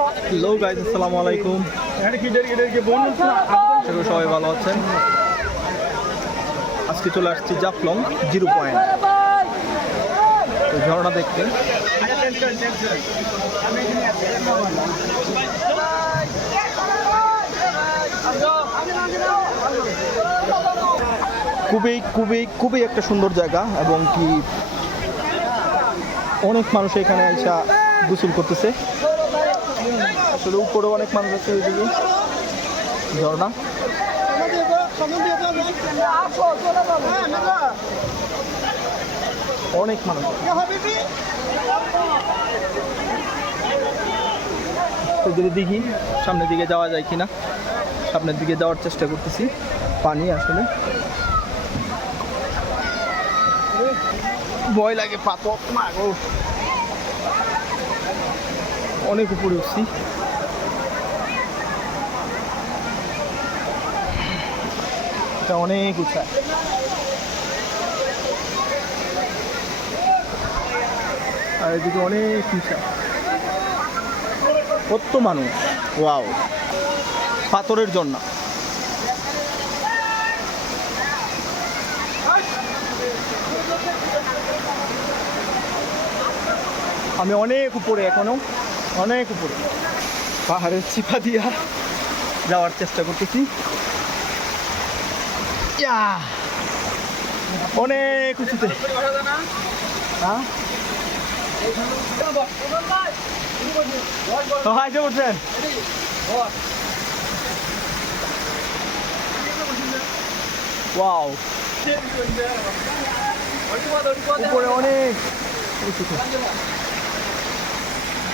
Hello guys আসসালামু আলাইকুম। সবাই ভালো আছেন। আজকে চলে আসছি জাফলং জিরো পয়েন্ট। ঝর্ণা দেখতে। খুবই খুবই খুবই একটা সুন্দর জায়গা এবং কি অনেক মানুষ এখানে এসে গোসল করতেছে। আসলে উপরে অনেক মানুষ আছে ওইদিকে ঝর্ণা। অনেক মানুষ। যদি দেখি সামনের দিকে যাওয়া যায় কিনা, সামনের দিকে যাওয়ার চেষ্টা করতেছি, পানি আসলে। ভয় লাগে পাথর মা। অনেক উপরে উঠছি। এটা অনেক উঁচা। আর এদিকে অনেক উঁচা। কত মানুষ? ওয়াও। পাথরের জন্য আমি অনেক উপরে এখনও অনেক উপরে। পাহাড়ের চিপা দিয়া যাওয়ার চেষ্টা করতেছি। ইয়া! অনেক উঁচুতে। হ্যাঁ? হাই যে উঠছেন ওয়াও। উপরে অনেক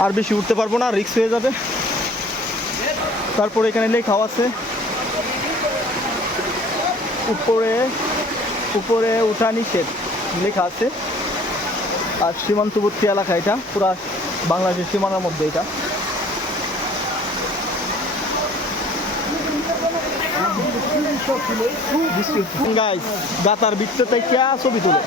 আর বেশি উঠতে পারব না রিক্স হয়ে যাবে। তারপরে এখানে লেখাও আছে। উপরে উপরে উঠা নিষেধ লেখা আছে। আর সীমান্তবর্তী এলাকা এটা, পুরা বাংলাদেশের সীমানার মধ্যে এটা। গাইস গাতার বৃত্তে তাই কে ছবি তুলে।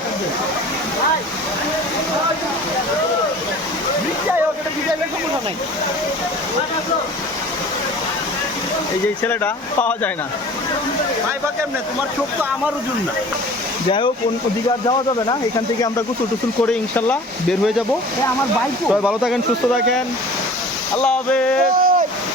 এই যে ছেলেটা পাওয়া যায় না। পাইবা কেমনে? তোমার চোখ তো আমার ওজন না। যাই হোক কোন দিকে আর যাওয়া যাবে না। এখান থেকে আমরা গুসল টুসুল করে ইনশাল্লাহ বের হয়ে যাব। আমার বাইক ভালো থাকেন সুস্থ থাকেন। আল্লাহ হাফেজ।